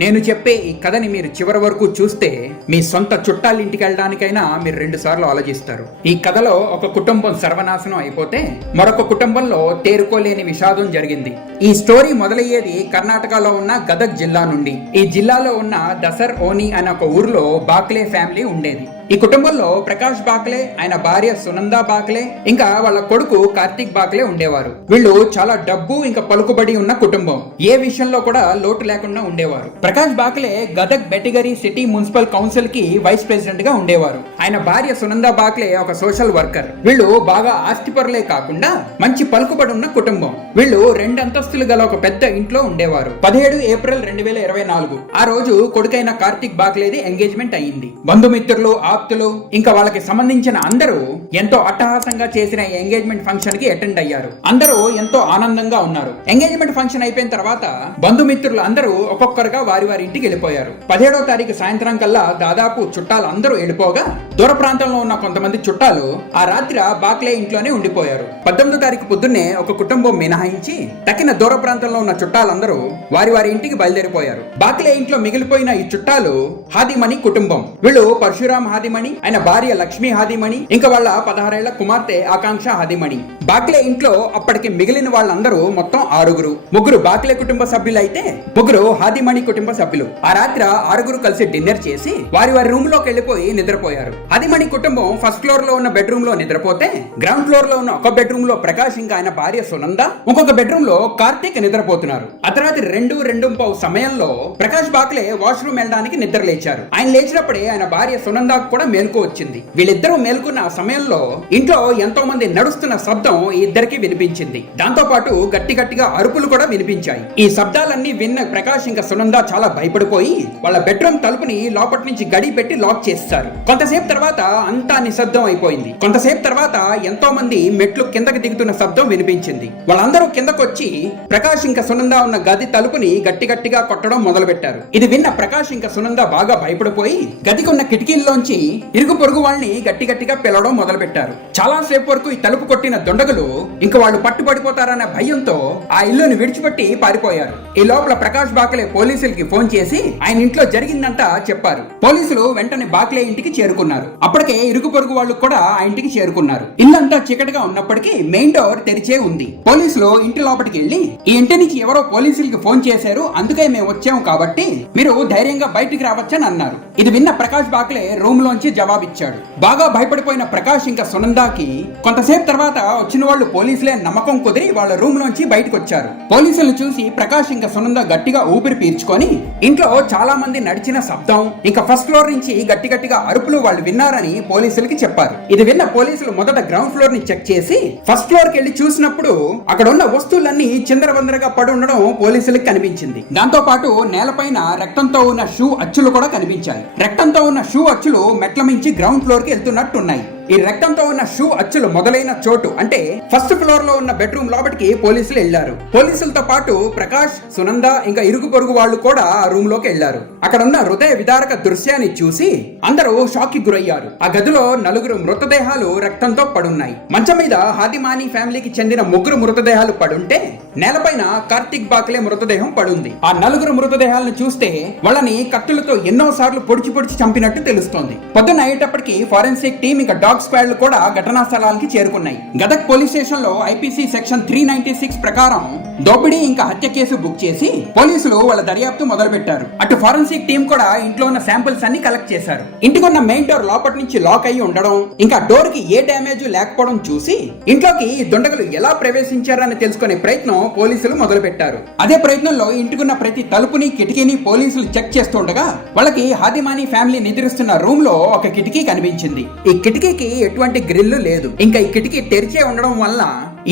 నేను చెప్పే ఈ కథని మీరు చివరి వరకు చూస్తే మీ సొంత చుట్టాల ఇంటికి వెళ్ళడానికైనా మీరు 2 సార్లు ఆలోచిస్తారు. ఈ కథలో ఒక కుటుంబం సర్వనాశనం అయిపోతే మరొక కుటుంబంలో తేరుకోలేని విషాదం జరిగింది. ఈ స్టోరీ మొదలయ్యేది కర్ణాటకలో ఉన్న గదగ్ జిల్లా నుండి. ఈ జిల్లాలో ఉన్న దసర్ ఓని అనే ఒక ఊర్లో బాక్లే ఫ్యామిలీ ఉండేది. ఈ కుటుంబంలో ప్రకాష్ బాక్లే, ఆయన భార్య సునందా బాక్లే, ఇంకా వాళ్ళ కొడుకు కార్తీక్ బాక్లే ఉండేవారు. వీళ్ళు చాలా డబ్బు ఇంకా పలుకుబడి ఉన్న కుటుంబం. ఏ విషయంలో కూడా లోటు లేకుండా ఉండేవారు. Prakash Bakle Gadag Betageri city municipal council కి వైస్ ప్రెసిడెంట్ గా ఉండేవారు. ఆయన భార్య సునందా బాక్లే ఒక సోషల్ వర్కర్. వీళ్ళు బాగా ఆస్తిపరులే కాకుండా మంచి పలుకుబడి ఉన్న కుటుంబం. వీళ్ళు 2 అంతస్తులు గల ఒక పెద్ద ఇంట్లో ఉండేవారు. 17 ఏప్రిల్ 2024 ఆ రోజు కొడుకైన కార్తీక్ బాక్లేది ఎంగేజ్మెంట్ అయ్యింది. బంధుమిత్రులు, ఆప్తులు ఇంకా వాళ్ళకి సంబంధించిన అందరూ ఎంతో అట్టహాసంగా చేసిన ఎంగేజ్మెంట్ ఫంక్షన్ కి అటెండ్ అయ్యారు. అందరూ ఎంతో ఆనందంగా ఉన్నారు. ఎంగేజ్మెంట్ ఫంక్షన్ అయిపోయిన తర్వాత బంధుమిత్రులు అందరూ ఒక్కొక్కరుగా వారి వారి ఇంటికి వెళ్ళిపోయారు. 17వ తారీఖు సాయంత్రం కల్లా దాదాపు చుట్టాలు అందరూ వెళ్ళిపోగా దూర ప్రాంతంలో ఉన్న కొంతమంది చుట్టాలు ఆ రాత్రి బాక్లే ఇంట్లోనే ఉండిపోయారు. 18వ తారీఖు పొద్దున్నే ఒక కుటుంబం మినహాయించి తక్కిన దూర ప్రాంతంలో ఉన్న చుట్టాలందరూ వారి వారి ఇంటికి బయలుదేరిపోయారు. బాక్లే ఇంట్లో మిగిలిపోయిన ఈ చుట్టాలు హాదిమణి కుటుంబం. వీళ్ళు పరశురామ్ హాదిమణి, ఆయన భార్య లక్ష్మీ హాదిమణి, ఇంకా వాళ్ళ 16 ఏళ్ల కుమార్తె ఆకాంక్ష హాదిమణి. బాక్లే ఇంట్లో అప్పటికి మిగిలిన వాళ్ళందరూ మొత్తం 6. 3 బాక్లే కుటుంబ సభ్యులు అయితే 3 హాదిమణి కుటుంబ సభ్యులు. ఆ రాత్రి 6 కలిసి డిన్నర్ చేసి వారి వారి రూమ్ లోకి వెళ్లిపోయి నిద్రపోయారు. హాదిమణి కుటుంబం ఫస్ట్ ఫ్లోర్ లో ఉన్న బెడ్రూమ్ లో నిద్రపోతే గ్రౌండ్ ఫ్లోర్ లో ఉన్న ఒక బెడ్రూమ్ లో ప్రకాష్ ఇంకా ఆయన భార్య సునంద, ఇంకొక బెడ్రూమ్ లో కార్తీక్ నిద్రపోతున్నారు. అర్ధరాత్రి 2:15 సమయంలో ప్రకాష్ బాక్లే వాష్రూమ్ వెళ్ళడానికి నిద్ర లేచారు. ఆయన లేచినప్పుడే ఆయన భార్య సునందాకు కూడా మేల్కో వచ్చింది. వీళ్ళిద్దరూ మేల్కొన్న ఆ సమయంలో ఇంట్లో ఎంతో మంది నడుస్తున్న శబ్దం ఈ ఇద్దరికి వినిపించింది. దాంతో పాటు గట్టి గట్టిగా అరుపులు కూడా వినిపించాయి. ఈ శబ్దాలన్నీ విన్న ప్రకాష్ ఇంకా సునంద చాలా భయపడిపోయి వాళ్ళ బెడ్రూమ్ తలుపుని లోపటి నుంచి గడి పెట్టి లాక్ చేస్తారు. కొంతసేపు తర్వాత అంతా నిశ్శబ్దం అయిపోయింది. కొంతసేపు తర్వాత ఎంతో మంది మెట్లు కిందకి దిగుతున్న శబ్దం వినిపించింది. వాళ్ళందరూ కిందకొచ్చి ప్రకాష్ ఇంకా సునంద ఉన్న గది తలుపుని గట్టి గట్టిగా కొట్టడం మొదలు పెట్టారు. ఇది విన్న ప్రకాష్ ఇంకా సునంద బాగా భయపడిపోయి గదికి ఉన్న కిటికీల్లోంచి ఇరుగు పొరుగు వాళ్ళని గట్టి గట్టిగా పిలవడం మొదలు పెట్టారు. చాలా సేపు వరకు ఈ తలుపు కొట్టిన దొండగులు ఇంకా వాళ్ళు పట్టుబడిపోతారన్న భయంతో ఆ ఇల్లుని విడిచిపెట్టి పారిపోయారు. ఈ లోపల ప్రకాష్ బాక్లే పోలీసులకి ఫోన్ చేసి ఆయన ఇంట్లో జరిగిందంతా చెప్పారు. పోలీసులు వెంటనే బాక్లే ఇంటికి చేరుకున్నారు. అప్పటికే ఇరుగు పొరుగు వాళ్ళు కూడా ఆ ఇంటికి చేరుకున్నారు. ఇల్లంతా చీకటిగా ఉన్నప్పటికీ మెయిన్ డోర్ తెరిచే ఉంది. పోలీసులు ఇంటి లోపలికి వెళ్లి ఈ ఇంటి నుంచి ఎవరో పోలీసులకి ఫోన్ చేశారు, అందుకే మేము వచ్చాము కాబట్టి మీరు ధైర్యంగా బయటికి రావచ్చని అన్నారు. ఇది విన్న ప్రకాష్ బాక్లే రూమ్ లోంచి జవాబిచ్చాడు. బాగా భయపడిపోయిన ప్రకాష్ ఇంకా సునందాకి కొంతసేపు తర్వాత వచ్చిన వాళ్ళు పోలీసులే నమ్మకం కుదిరి వాళ్ళ రూమ్ లోంచి బయటకు వచ్చారు. పోలీసులను చూసి ప్రకాష్ ఇంకా సునంద గట్టిగా ఊపిరి పీల్చుకొని ఇంట్లో చాలా మంది నడిచిన శబ్దం ఇంకా ఫస్ట్ ఫ్లోర్ నుంచి గట్టి గట్టిగా అరుపులు వాళ్ళు విన్నారని పోలీసులకి చెప్పారు. ఇది విన్న పోలీసులు మొదట గ్రౌండ్ ఫ్లోర్ ని చెక్ చేసి ఫస్ట్ ఫ్లోర్ కి వెళ్లి చూసినప్పుడు అక్కడ ఉన్న వస్తువులన్నీ చిందరవందరగా పడి ఉండడం పోలీసులకు కనిపించింది. దాంతో పాటు నేలపైన రక్తంతో ఉన్న షూ అచ్చులు కూడా కనిపించాయి. రక్తంతో ఉన్న షూ అచ్చులు మెట్ల మించి గ్రౌండ్ ఫ్లోర్ కి వెళ్తున్నట్టున్నాయి. ఈ రక్తంతో ఉన్న షూ అచ్చులు మొదలైన చోటు అంటే ఫస్ట్ ఫ్లోర్ లో ఉన్న బెడ్రూమ్ లోపలికి పోలీసులు వెళ్లారు. పోలీసులతో పాటు ప్రకాష్, సునంద ఇంకా ఇరుగు పొరుగు వాళ్ళు కూడా ఆ రూమ్ లోకి వెళ్లారు. అక్కడ ఉన్న హృదయ విదారక దృశ్యాన్ని చూసి అందరూ షాక్ కి గురయ్యారు. ఆ గదిలో 4 మృతదేహాలు రక్తంతో పడున్నాయి. మంచం మీద హాదిమాని ఫ్యామిలీకి చెందిన 3 మృతదేహాలు పడుంటే నేలపైన కార్తీక్ బాక్లే మృతదేహం పడుంది. ఆ 4 మృతదేహాలను చూస్తే వాళ్ళని కత్తులతో ఎన్నో సార్లు పొడిచి పొడిచి చంపినట్టు తెలుస్తోంది. పొద్దున్న అయ్యేటప్పటికి ఫారెన్సిక్ టీమ్ ఇంకా డాగ్ స్క్వాడ్లు కూడా ఘటనా స్థలానికి చేరుకున్నాయి. గదగ్ పోలీస్ స్టేషన్ లో ఐపీసీ సెక్షన్ 396 ప్రకారం దోపిడీ ఇంకా హత్య కేసు బుక్ చేసి పోలీసులు వాళ్ళ దర్యాప్తు మొదలు పెట్టారు. అటు ఫారెన్సిక్ టీం కూడా ఇంట్లో ఉన్న శాంపిల్స్ అన్ని కలెక్ట్ చేశారు. ఇంటికున్న మెయిన్ డోర్ లోపటి నుంచి లాక్ అయ్యి ఉండడం ఇంకా డోర్ కి ఏ డ్యామేజ్ లేకపోవడం చూసి ఇంట్లోకి దొండగలు ఎలా ప్రవేశించారని తెలుసుకునే ప్రయత్నం పోలీసులు మొదలు పెట్టారు. అదే ప్రయత్నంలో ఇంటికున్న ప్రతి తలుపుని కిటికీని పోలీసులు చెక్ చేస్తుండగా వాళ్ళకి హాదిమాని ఫ్యామిలీ నిద్రిస్తున్న రూమ్ లో ఒక కిటికీ కనిపించింది. ఈ కిటికీకి ఎటువంటి గ్రిల్లు లేదు. ఇంకా ఈ కిటికీ తెరిచే ఉండడం వల్ల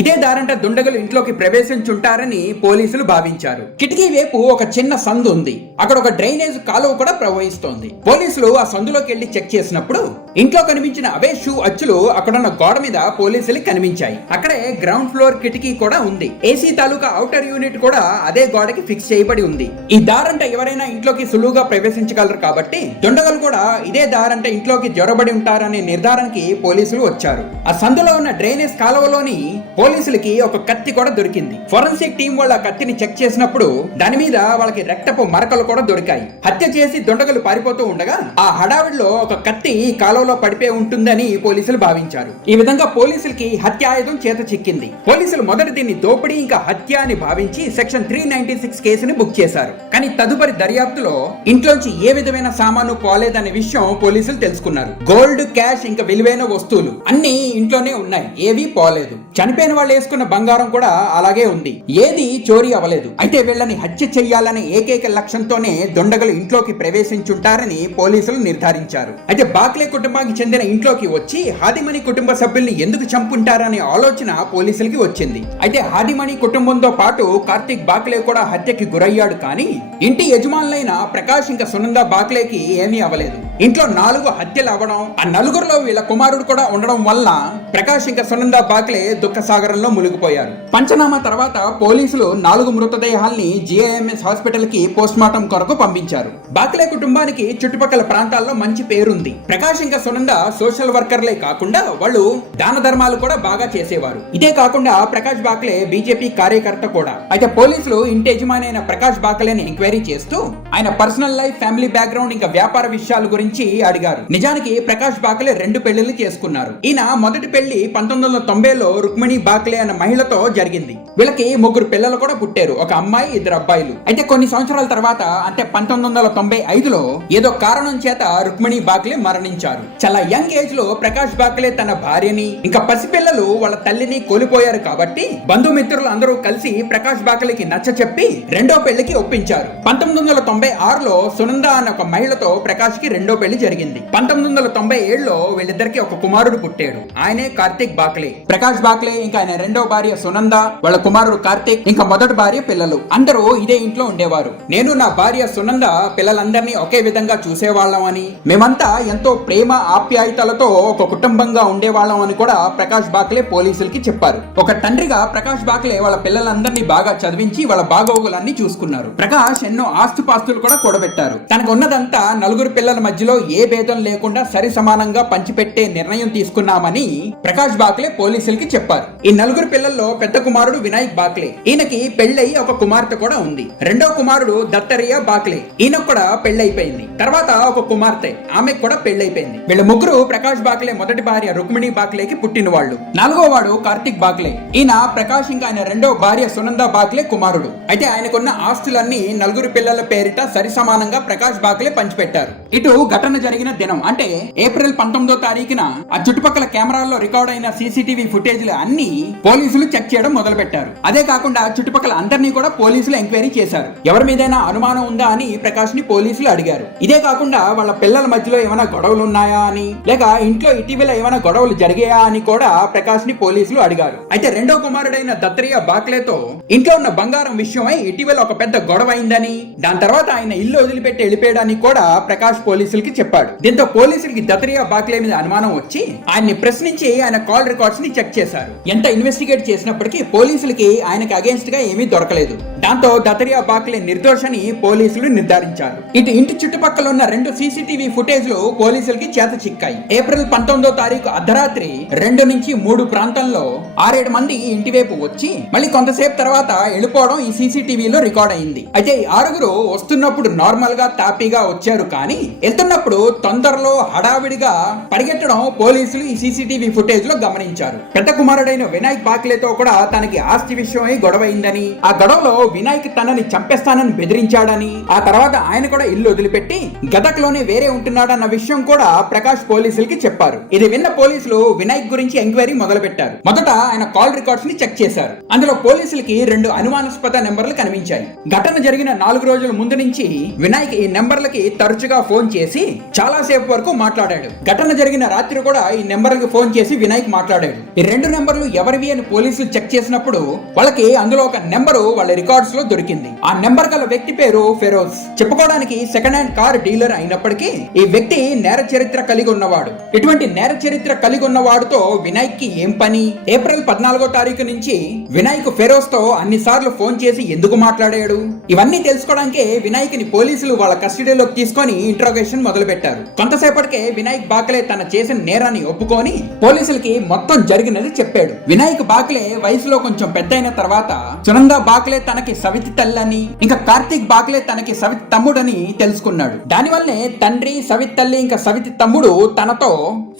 ఇదే దారంట దుండగులు ఇంట్లోకి ప్రవేశించుంటారని పోలీసులు భావించారు. కిటికీ వైపు ఒక చిన్న సందు ఉంది. అక్కడ ఒక డ్రైనేజ్ కాలువ కూడా ప్రవహిస్తోంది. పోలీసులు ఆ సందులోకి వెళ్లి చెక్ చేసినప్పుడు ఇంట్లో కనిపించిన అవే షూ అచ్చులు అక్కడున్న గోడ మీద పోలీసులకు కనిపించాయి. అక్కడే గ్రౌండ్ ఫ్లోర్ కిటికీ కూడా ఉంది. ఏసీ తాలూకా ఔటర్ యూనిట్ కూడా అదే గోడకి ఫిక్స్ చేయబడి ఉంది. ఈ దారంట ఎవరైనా ఇంట్లోకి సులువుగా ప్రవేశించగలరు కాబట్టి దుండగులు కూడా ఇదే దారంట ఇంట్లోకి జొరబడి ఉంటారనే నిర్ధారణకి పోలీసులు వచ్చారు. ఆ సందులో ఉన్న డ్రైనేజ్ కాలువలోని పోలీసులకి ఒక కత్తి కూడా దొరికింది. ఫోరెన్సిక్ టీం వాళ్ళ కత్తిని చెక్ చేసినప్పుడు దాని మీద వాళ్ళకి రక్తపు మరకలు కూడా దొరికాయి. హత్య చేసి దొండగలు పారిపోతూ ఉండగా ఆ హడావిడిలో ఒక కత్తి కాలువలో పడిపోయి ఉంటుందని పోలీసులు భావించారు. ఈ విధంగా పోలీసులకి హత్యాయుధం చేత చిక్కింది. పోలీసులు మొదట దీన్ని దోపిడీ ఇంకా హత్య అని భావించి సెక్షన్ 396 కేసుని బుక్ చేశారు. కానీ తదుపరి దర్యాప్తులో ఇంట్లోంచి ఏ విధమైన సామాను పోలేదనే విషయం పోలీసులు తెలుసుకున్నారు. గోల్డ్, క్యాష్ ఇంకా విలువైన వస్తువులు అన్ని ఇంట్లోనే ఉన్నాయి, ఏవి పోలేదు. చనిపోయిన వాళ్ళు వేసుకున్న బంగారం కూడా అలాగే ఉంది, ఏది చోరీ అవ్వలేదు. అయితే వీళ్ళని హత్య చెయ్యాలనే ఏకైక లక్ష్యంతోనే దొండగలు ఇంట్లోకి ప్రవేశించుంటారని పోలీసులు నిర్ధారించారు. అయితే బాక్లే కుటుంబానికి చెందిన ఇంట్లోకి వచ్చి హాదిమణి కుటుంబ సభ్యుల్ని ఎందుకు చంపుంటారనే ఆలోచన పోలీసులకి వచ్చింది. అయితే హాదిమణి కుటుంబంతో పాటు కార్తిక్ బాక్లే కూడా హత్యకి గురయ్యాడు. కానీ ఇంటి యజమానులైన ప్రకాష్ ఇంకా సునంద బాక్లేకి ఏమీ అవ్వలేదు. ఇంట్లో 4 హత్యలు అవ్వడం, ఆ నలుగురులో వీళ్ళ కుమారుడు కూడా ఉండడం వల్ల ప్రకాష్ ఇంకా సునంద బాక్లే దుఃఖ సాగరంలో మునిగిపోయారు. పంచనామా తర్వాత పోలీసులు 4 మృతదేహాల్ని జిఐఎంఎస్ హాస్పిటల్ కి పోస్ట్ మార్టం కొరకు పంపించారు. బాక్లే కుటుంబానికి చుట్టుపక్కల ప్రాంతాల్లో మంచి పేరుంది. ప్రకాష్ ఇంకా సునంద సోషల్ వర్కర్లే కాకుండా వాళ్ళు దాన ధర్మాలు కూడా బాగా చేసేవారు. ఇదే కాకుండా ప్రకాష్ బాక్లే బీజేపీ కార్యకర్త కూడా. అయితే పోలీసులు ఇంటి యజమాని అయిన ప్రకాష్ బాక్లేని ఎంక్వైరీ చేస్తూ ఆయన పర్సనల్ లైఫ్, ఫ్యామిలీ బ్యాక్గ్రౌండ్ ఇంకా వ్యాపార విషయాల గురించి అడిగారు. నిజానికి ప్రకాష్ బాక్లే 2 పెళ్లిళ్లు చేసుకున్నారు. ఈయన మొదటి పెళ్లి 1990లో రుక్మిణి బాక్లే అన్న మహిళతో జరిగింది. వీళ్ళకి 3 పిల్లలు కూడా పుట్టారు, ఒక అమ్మాయి, 2 అబ్బాయిలు. అయితే కొన్ని సంవత్సరాల తర్వాత అంటే 1995లో ఏదో కారణం చేత రుక్మిణి బాక్లే మరణించారు. చాలా యంగ్ ఏజ్ లో ప్రకాష్ బాక్లే తన భార్యని ఇంకా పసిపిల్లలు వాళ్ళ తల్లిని కోల్పోయారు. కాబట్టి బంధుమిత్రులు అందరూ కలిసి ప్రకాష్ బాక్లేకి నచ్చ చెప్పి 2వ పెళ్లికి ఒప్పించారు. 1996లో సునంద అన్న ఒక మహిళతో ప్రకాష్ కి 2వ పెళ్లి జరిగింది. 1997లో వీళ్ళిద్దరికి ఒక కుమారుడు పుట్టాడు, ఆయనే కార్తిక్ బాక్లే. ప్రకాష్ బాక్లే ఇంకా ఆయన 2వ భార్య సునంద, వాళ్ళ కుమారుడు కార్తిక్ ఇంకా మొదటి భార్య పిల్లలు అందరూ ఇదే ఇంట్లో ఉండేవారు. నేను నా భార్య సునంద పిల్లలందరినీ ఒకే విధంగా చూసేవాళ్ళం అని, మేమంతా ఎంతో ప్రేమ ఆప్యాయతలతో ఒక కుటుంబంగా ఉండేవాళ్ళం అని కూడా ప్రకాష్ బాక్లే పోలీసులకి చెప్పారు. ఒక తండ్రిగా ప్రకాష్ బాక్లే వాళ్ళ పిల్లలందరినీ బాగా చదివించి వాళ్ళ బాగోగులన్నీ చూసుకున్నారు. ప్రకాష్ ఎన్నో ఆస్తుపాస్తులు కూడా కూడబెట్టారు. తనకు ఉన్నదంతా 4 పిల్లల మధ్యలో ఏ భేదం లేకుండా సరి సమానంగా పంచిపెట్టే నిర్ణయం తీసుకున్నామని ప్రకాష్ బాక్లే పోలీసులకి చెప్పారు. ఈ 4 పిల్లల్లో పెద్ద కుమారుడు వినాయక్ బాక్లే, ఈయనకి పెళ్ళయి ఒక కుమార్తె కూడా ఉంది. 2వ కుమారుడు దత్తరియా బాక్లే, ఈయనకు కూడా పెళ్ళైపోయింది. తర్వాత ఒక కుమార్తె, ఆమెకు కూడా పెళ్ళైపోయింది. వీళ్ళ ముగ్గురు ప్రకాష్ బాక్లే మొదటి భార్య రుక్మిణి బాక్లేకి పుట్టిన వాళ్ళు. 4వ వాడు కార్తిక్ బాక్లే, ఈయన ప్రకాష్ ఇంకా ఆయన 2వ భార్య సునంద బాక్లే కుమారుడు. అయితే ఆయనకున్న ఆస్తులన్నీ 4 పిల్లల పేరిట సరి సమానంగా ప్రకాష్ బాక్లే పంచిపెట్టారు. ఇటు ఘటన జరిగిన దినం అంటే ఏప్రిల్ 19వ తారీఖున ఆ చుట్టుపక్కల కెమెరాల్లో రికార్డ్ అయిన సీసీటీవీ ఫుటేజ్లు అన్ని పోలీసులు చెక్ చేయడం మొదలు పెట్టారు. అదే కాకుండా చుట్టుపక్కల అందరినీ కూడా పోలీసులు ఎంక్వైరీ చేశారు. ఎవరి మీదైనా అనుమానం ఉందా అని ప్రకాష్ ని పోలీసులు అడిగారు. ఇదే కాకుండా వాళ్ళ పిల్లల మధ్యలో ఏమైనా గొడవలు ఉన్నాయా అని, లేక ఇంట్లో ఇటీవల ఏమైనా గొడవలు జరిగాయా అని కూడా ప్రకాష్ ని పోలీసులు అడిగారు. అయితే 2వ కుమారుడైన దత్తరియా బాక్లేతో ఇంట్లో ఉన్న బంగారం విషయమై ఇటీవల ఒక పెద్ద గొడవ అయిందని, దాని తర్వాత ఆయన ఇల్లు వదిలిపెట్టి వెళ్ళిపోయడానికి కూడా ప్రకాష్ పోలీసులకి చెప్పాడు. దీంతో పోలీసులకి దత్తరియా బాక్లే మీద అనుమానం వచ్చి ఆయన్ని ప్రశ్నించి ఆయన కాల్ రికార్డ్స్ ని చెక్ చేశారు. ఎంత ఇన్వెస్టిగేట్ చేసినప్పటికీ పోలీసులకి ఆయనకి అగేన్స్ట్ గా ఏమీ దొరకలేదు. దాంతో దత్తరియా బాక్లే నిర్దోషని పోలీసులు నిర్ధారించారు. ఇటు ఇంటి చుట్టుపక్కల ఉన్న 2 సీసీటీవీ ఫుటేజ్లు పోలీసులకి చేత చిక్కాయి. ఏప్రిల్ 19వ తారీఖు అర్ధరాత్రి 2 నుంచి 3 ప్రాంతంలో 6-7 మంది ఇంటి వైపు వచ్చి మళ్ళీ కొంతసేపు తర్వాత వెళ్ళిపోవడం ఈ సీసీటీవీలో రికార్డ్ అయింది. అయితే ఈ 6 వస్తున్నప్పుడు నార్మల్ గా తాపీగా వచ్చారు, కానీ వెళ్తున్నప్పుడు తొందరలో హడావిడిగా పరిగెట్టడం పోలీసులు ఈ సీసీటీవీ ఫుటేజ్ లో గమనించారు. పెద్ద కుమారుడైన వినాయక్ బాక్లేతో కూడా తనకి ఆస్తి విషయమై గొడవైందని, ఆ గొడవలో వినాయక్ తనని చంపేస్తానని బెదిరించాడని, ఆ తర్వాత ఆయన కూడా ఇల్లు వదిలిపెట్టి గదక్లోనే వేరే ఉంటున్నాడన్న విషయం కూడా ప్రకాష్ పోలీసులకి చెప్పారు. ఇది విన్న పోలీసులు వినాయక్ గురించి ఎంక్వైరీ మొదలు పెట్టారు. మొదట ఆయన కాల్ రికార్డ్స్ ని చెక్ చేశారు. అందులో పోలీసులకి 2 అనుమానాస్పద నెంబర్లు కనిపించాయి. ఘటన జరిగిన 4 రోజుల ముందు నుంచి వినాయక్ ఈ నెంబర్లకి తరచుగా ఫోన్ చేసి చాలా సేపు వరకు మాట్లాడాడు. ఘటన జరిగిన రాత్రి కూడా ఈ నెంబర్లకు ఫోన్ చేసి వినాయక్ మాట్లాడాడు. ఈ 2 నెంబర్లు ఎవరివి అని పోలీసులు చెక్ చేసినప్పుడు వాళ్ళకి అందులో ఒక నెంబరు వాళ్ళ రికార్డ్స్ లో దొరికింది. ఆ నెంబర్ గల వ్యక్తి పేరు ఫెరోజ్. చెప్పుకోవడానికి సెకండ్ హ్యాండ్ కార్ డీలర్ అయినప్పటికీ ఈ వ్యక్తి నేర చరిత్ర కలిగి ఉన్నవాడు. ఇటువంటి నేర చరిత్ర కలిగి ఉన్నవాడుతో వినాయక్ కి ఏం పని? ఏప్రిల్ 14వ తారీఖు నుంచి వినాయక్ ఫెరోజ్ తో అన్ని సార్లు ఫోన్ చేసి ఎందుకు మాట్లాడాడు? ఇవన్నీ తెలుసుకోవడానికే వినాయక్ ని పోలీసులు వాళ్ళ కస్టడీలోకి తీసుకొని ఇంట్రోగేషన్ మొదలు పెట్టారు. కొంతసేపటికే వినాయక్ బాక్లే తన చేసిన నేరాన్ని ఒప్పుకొని పోలీసులకి మొత్తం జరిగినది చెప్పాడు. వినాయక్ బాక్లే వయసులో కొంచెం పెద్దయిన తర్వాత సునంద బాక్లే తనకి సవితి తల్లని, ఇంకా కార్తీక్ బాక్లే తనకి సవితి తమ్ముడని తెలుసుకున్నాడు. దానివల్లే తండ్రి, సవితి తల్లి ఇంకా సవితి తమ్ముడు తనతో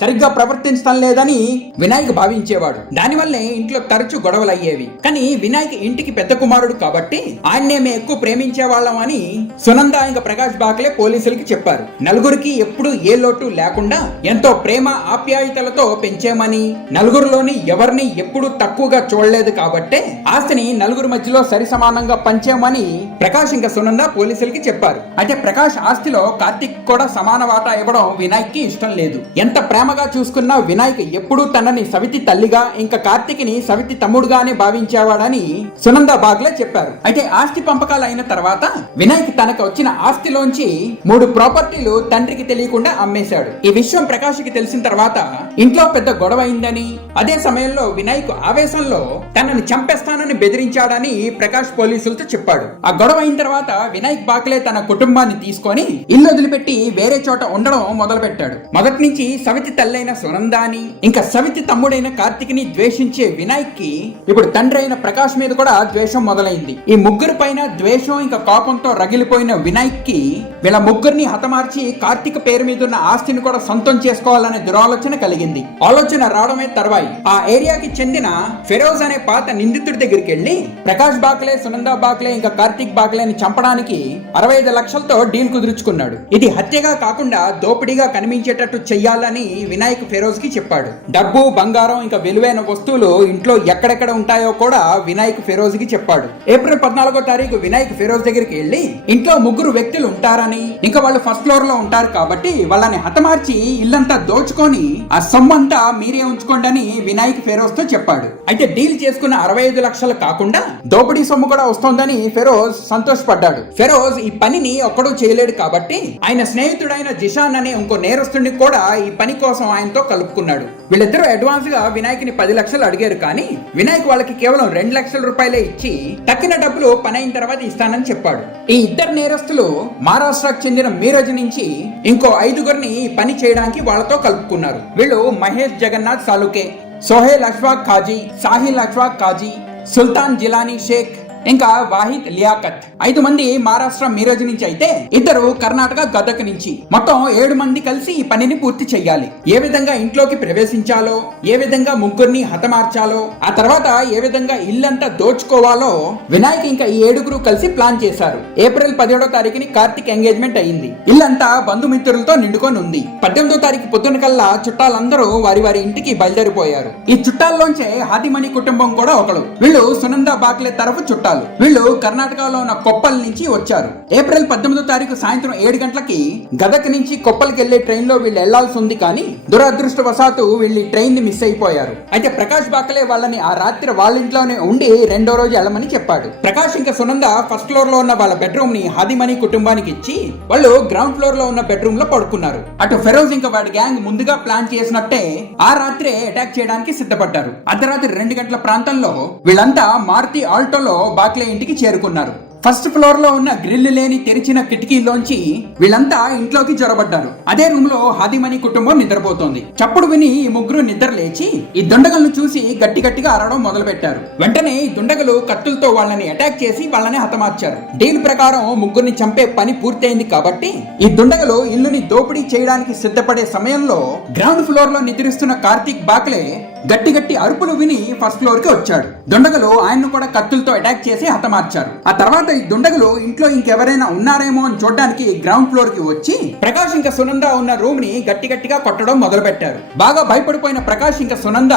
సరిగ్గా ప్రవర్తించడం లేదని వినాయక్ భావించేవాడు. దానివల్లే ఇంట్లో తరచు గొడవలు అయ్యేవి. కానీ వినాయక్ ఇంటికి పెద్ద కుమారుడు కాబట్టి ఆయన్నే మేము ఎక్కువ ప్రేమించేవాళ్ళం అని సునంద ఇంకా ప్రకాష్ బాక్లే పోలీసులకి చెప్పారు. నలుగురికి ఎప్పుడు ఏ లోటు లేకుండా ఎంతో ప్రేమ ఆప్యాయతలతో పెంచేమని, నలుగురిలోని ఎవరిని ఎప్పుడు తక్కువగా చూడలేదు కాబట్టే ఆస్తిని నలుగురు మధ్యలో సరి సమానంగా పంచేమని ప్రకాష్ ఇంకా సునంద పోలీసులకి చెప్పారు. అయితే ప్రకాష్ ఆస్తిలో కార్తీక్ కూడా సమాన వాటా ఇవ్వడం వినాయక్ కి ఇష్టం లేదు. ఎంత ప్రేమగా చూసుకున్నా వినాయక్ ఎప్పుడూ తనని సవితి తల్లిగా ఇంకా కార్తీక్ ని సవితి తమ్ముడుగానే భావించేవాడని సునంద బాగ్లే చెప్పారు. అయితే ఆస్తి పంపకాలు అయిన తర్వాత వినాయక్ తనకు వచ్చిన ఆస్తిలోంచి 3 ప్రాపర్టీలు తండ్రికి తెలియకుండా అమ్మేశాడు. ఈ విషయం ప్రకాష్ కి తెలిసిన తర్వాత ఇంట్లో పెద్ద గొడవ అయిందని, అదే సమయంలో వినాయక్ ఆవేశంలో తనని చంపేస్తానని బెదిరించాడని ప్రకాష్ పోలీసులతో చెప్పాడు. ఆ గొడవ అయిన తర్వాత వినాయక్ బాగ్లే తన కుటుంబాన్ని తీసుకొని ఇల్లు వదిలిపెట్టి వేరే చోట ఉండడం మొదలు పెట్టాడు. మొదటి నుంచి సవితి తల్లైన సునందాని ఇంకా సవితి తమ్ముడైన కార్తీక్ ని ద్వేషించే వినాయక్ కి ఇప్పుడు తండ్రి అయిన ప్రకాష్ మీద కూడా ద్వేషం మొదలైంది. ఈ ముగ్గురు పైన ద్వేషం ఇంకా కోపంతో రగిలిపోయిన వినాయక్ కి వీళ్ళ ముగ్గురిని హతమార్చి కార్తీక్ పేరు మీద ఉన్న ఆస్తిని కూడా సొంతం చేసుకోవాలనే దురాలోచన కలిగింది. ఆలోచన రావడమే తర్వాయి ఆ ఏరియాకి చెందిన ఫెరోజ్ అనే పాత నిందితుడి దగ్గరికి వెళ్లి ప్రకాష్ బాగ్లే, సునంద బాగ్లే ఇంకా కార్తీక్ బాగ్లేని చంపడానికి 65 లక్షలతో డీల్ కుదుర్చుకున్నాడు. ఇది హత్యగా కాకుండా దోపిడీగా కనిపించేటట్టు చెయ్యాలని వినాయక్ ఫెరోజ్ కి చెప్పాడు. డబ్బు, బంగారం ఇంకా విలువైన వస్తువులు ఇంట్లో ఎక్కడెక్కడ ఉంటాయో కూడా వినాయక్ ఫెరోజ్ కి చెప్పాడు. ఏప్రిల్ 14వ తారీఖు వినాయక్ ఫెరోజ్ దగ్గరికి వెళ్లి ఇంట్లో 3 వ్యక్తులు ఉంటారని, ఇంకా వాళ్ళు ఫస్ట్ ఫ్లోర్ లో ఉంటారు కాబట్టి వాళ్ళని హతమార్చి ఇల్లంతా దోచుకొని ఆ సొమ్మంతా మీరే ఉంచుకోండి అని వినాయక్ ఫెరోజ్ తో చెప్పాడు. అయితే డీల్ చేసుకున్న 65 లక్షలు కాకుండా దోపిడీ సొమ్ము కూడా వస్తోందని ఫెరోజ్ సంతోషపడ్డాడు. ఫెరోజ్ ఈ పనిని ఒక్కడూ చేయలేడు కాబట్టి ఆయన స్నేహితుడైన జిషాన్ అనే ఇంకో నేరస్తుడిని కూడా ఈ పని కోసం ఆయనతో కలుపుకున్నాడు. వీళ్ళిద్దరూ అడ్వాన్స్ గా వినాయక్ ని 10 లక్షలు అడిగారు. కానీ వినాయక్ వాళ్ళకి కేవలం 2 లక్షల రూపాయలే ఇచ్చి తక్కిన డబ్బులు పని అయిన తర్వాత ఇస్తానని చెప్పాడు. ఈ ఇద్దరు నేరస్తులు మహారాష్ట్రకు చెందిన మీరజ్ నుంచి ఇంకో 5గురిని పని చేయడానికి వాళ్ళతో కలుపుకున్నారు. వీళ్ళు మహేష్ జగన్నాథ్ సాలుకే, సోహేల్ అష్ఫాక్ ఖాజీ, సాహిల్ అష్ఫాక్ ఖాజీ, సుల్తాన్ జిలానీ షేక్ ఇంకా వాహిద్ లియాకత్. 5 మంది మహారాష్ట్ర మీరజ్ నుంచి అయితే 2 కర్ణాటక గదక్ నుంచి. మొత్తం 7 మంది కలిసి ఈ పనిని పూర్తి చెయ్యాలి. ఏ విధంగా ఇంట్లోకి ప్రవేశించాలో, ఏ విధంగా ముగ్గురిని హతమార్చాలో, ఆ తర్వాత ఏ విధంగా ఇల్లంతా దోచుకోవాలో వినాయక్ ఇంకా ఈ 7గురు కలిసి ప్లాన్ చేశారు. ఏప్రిల్ 17వ తారీఖుని కార్తీక్ ఎంగేజ్మెంట్ అయింది. ఇల్లంతా బంధుమిత్రులతో నిండుకొని ఉంది. 18వ తారీఖు పొద్దున కల్లా చుట్టాలందరూ వారి వారి ఇంటికి బయలుదేరిపోయారు. ఈ చుట్టాల్లోంచే హాతిమణి కుటుంబం కూడా ఒకరు. వీళ్ళు సునంద బాగ్లే తరఫు చుట్టాలు. వీళ్ళు కర్ణాటకలో ఉన్న కొప్పల్ నుంచి వచ్చారు. ఏప్రిల్ 18వ తారీఖు సాయంత్రం 7 గంటలకి గదక్ నుంచి కొప్పల్కి వెళ్లే ట్రైన్ లో వీళ్ళు వెళ్లాల్సి ఉంది. కానీ దురదృష్టవశాత్తు వీళ్ళు ట్రైన్ ని మిస్ అయిపోయారు. అయితే ప్రకాష్ బాగ్లే వాళ్ళని ఆ రాత్రి వాళ్ళ ఇంట్లోనే ఉండి 2వ రోజు వెళ్ళమని చెప్పాడు. ప్రకాష్ ఇంకా సునంద ఫస్ట్ ఫ్లోర్ లో ఉన్న వాళ్ళ బెడ్రూమ్ ని హాదిమణి కుటుంబానికి ఇచ్చి వాళ్ళు గ్రౌండ్ ఫ్లోర్ లో ఉన్న బెడ్రూమ్ లో పడుకున్నారు. అటు ఫెరోజ్ ఇంకా వాడి గ్యాంగ్ ముందుగా ప్లాన్ చేసినట్టే ఆ రాత్రే అటాక్ చేయడానికి సిద్ధపడ్డారు. అర్ధరాత్రి 2 గంటల ప్రాంతంలో వీళ్ళంతా మారుతి ఆల్టోలో బాగ్లే ఇంటికి చేరుకున్నారు. ఫస్ట్ ఫ్లోర్ లో ఉన్న గ్రిల్ లేని తెరిచిన కిటికీలోంచి వీళ్ళంతా ఇంట్లోకి జొరబడ్డారు. అదే రూమ్ లో హాదిమణి కుటుంబం నిద్రపోతోంది. చప్పుడు విని ఈ ముగ్గురు నిద్ర లేచి ఈ దుండగలను చూసి గట్టి గట్టిగా అరవడం మొదలు పెట్టారు. వెంటనే ఈ దుండగలు కత్తులతో వాళ్ళని అటాక్ చేసి వాళ్ళని హతమార్చారు. డీల్ ప్రకారం ముగ్గురిని చంపే పని పూర్తయింది కాబట్టి ఈ దుండగలు ఇల్లుని దోపిడీ చేయడానికి సిద్ధపడే సమయంలో గ్రౌండ్ ఫ్లోర్ లో నిద్రిస్తున్న కార్తీక్ బాగ్లే గట్టి గట్టి అరుపులు విని ఫస్ట్ ఫ్లోర్ కి వచ్చాడు. దుండగలు ఆయన్ను కూడా కత్తులతో అటాక్ చేసి హతమార్చారు. ఆ తర్వాత ఈ దుండగలు ఇంట్లో ఇంకెవరైనా ఉన్నారేమో అని చూడడానికి గ్రౌండ్ ఫ్లోర్ కి వచ్చి ప్రకాష్ ఇంకా సునంద ఉన్న రూమ్ ని గట్టి గట్టిగా కొట్టడం మొదలు పెట్టారు. బాగా భయపడిపోయిన ప్రకాష్ ఇంకా సునంద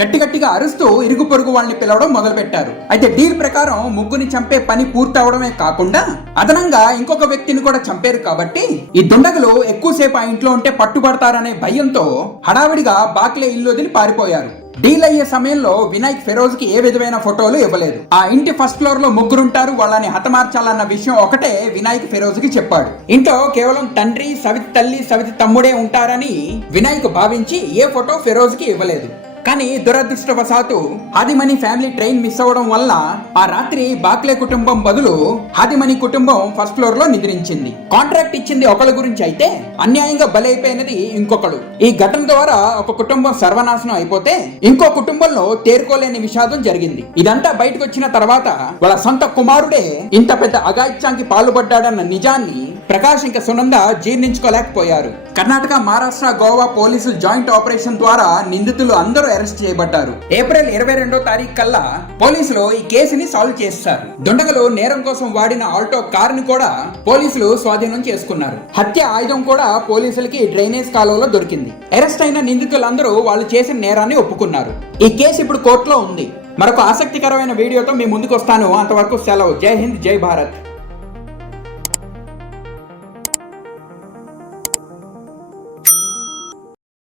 గట్టి గట్టిగా అరుస్తూ ఇరుగు పొరుగు వాళ్ళని పిలవడం మొదలు పెట్టారు. అయితే డీల్ ప్రకారం ముగ్గురిని చంపే పని పూర్తి అవడమే కాకుండా అదనంగా ఇంకొక వ్యక్తిని కూడా చంపారు. కాబట్టి ఈ దుండగలు ఎక్కువసేపు ఆ ఇంట్లో ఉంటే పట్టుబడతారనే భయంతో హడావిడిగా బాగ్లే ఇల్లు వదిలి పారిపోయారు. డీల్ అయ్యే సమయంలో వినాయక్ ఫెరోజ్ కి ఏ విధమైన ఫోటోలు ఇవ్వలేదు. ఆ ఇంటి ఫస్ట్ ఫ్లోర్ లో ముగ్గురుంటారు, వాళ్ళని హతమార్చాలన్న విషయం ఒకటే వినాయక్ ఫెరోజ్ కి చెప్పాడు. ఇంట్లో కేవలం తండ్రి, సవితి తల్లి, సవితి తమ్ముడే ఉంటారని వినాయక్ భావించి ఏ ఫోటో ఫెరోజ్ కి ఇవ్వలేదు. కానీ దురదృష్టవశాత్తు హాదిమనీ ఫ్యామిలీ ట్రైన్ మిస్ అవ్వడం వల్ల ఆ రాత్రి బాక్లే కుటుంబం బదులు హాదిమనీ కుటుంబం ఫస్ట్ ఫ్లోర్ లో నిద్రించింది. కాంట్రాక్ట్ ఇచ్చింది ఒకళ్ళ గురించి అయితే అన్యాయంగా బలైపోయినది ఇంకొకడు. ఈ ఘటన ద్వారా ఒక కుటుంబం సర్వనాశనం అయిపోతే ఇంకో కుటుంబంలో తేరుకోలేని విషాదం జరిగింది. ఇదంతా బయటకు వచ్చిన తర్వాత వాళ్ళ సొంత కుమారుడే ఇంత పెద్ద అఘాయిత్యానికి పాల్పడ్డాడన్న నిజాన్ని ప్రకాష్ ఇంకా సునంద జీర్ణించుకోలేకపోయారు. కర్ణాటక, మహారాష్ట్ర, గోవా పోలీసులు జాయింట్ ఆపరేషన్ ద్వారా నిందితులు అందరూ అరెస్ట్ చేయబడ్డారు. ఏప్రిల్ 22వ తారీఖు కల్లా పోలీసులు ఈ కేసుని సాల్వ్ చేస్తారు. దుండగులు నేరం కోసం వాడిన ఆల్టో కార్ ని కూడా పోలీసులు స్వాధీనం చేసుకున్నారు. హత్య ఆయుధం కూడా పోలీసులకి డ్రైనేజ్ కాలువలో దొరికింది. అరెస్ట్ అయిన నిందితులందరూ వాళ్ళు చేసిన నేరాన్ని ఒప్పుకున్నారు. ఈ కేసు ఇప్పుడు కోర్టులో ఉంది. మరొక ఆసక్తికరమైన వీడియోతో మీ ముందుకు వస్తాను. అంతవరకు సెలవు. జై హింద్, జై భారత్.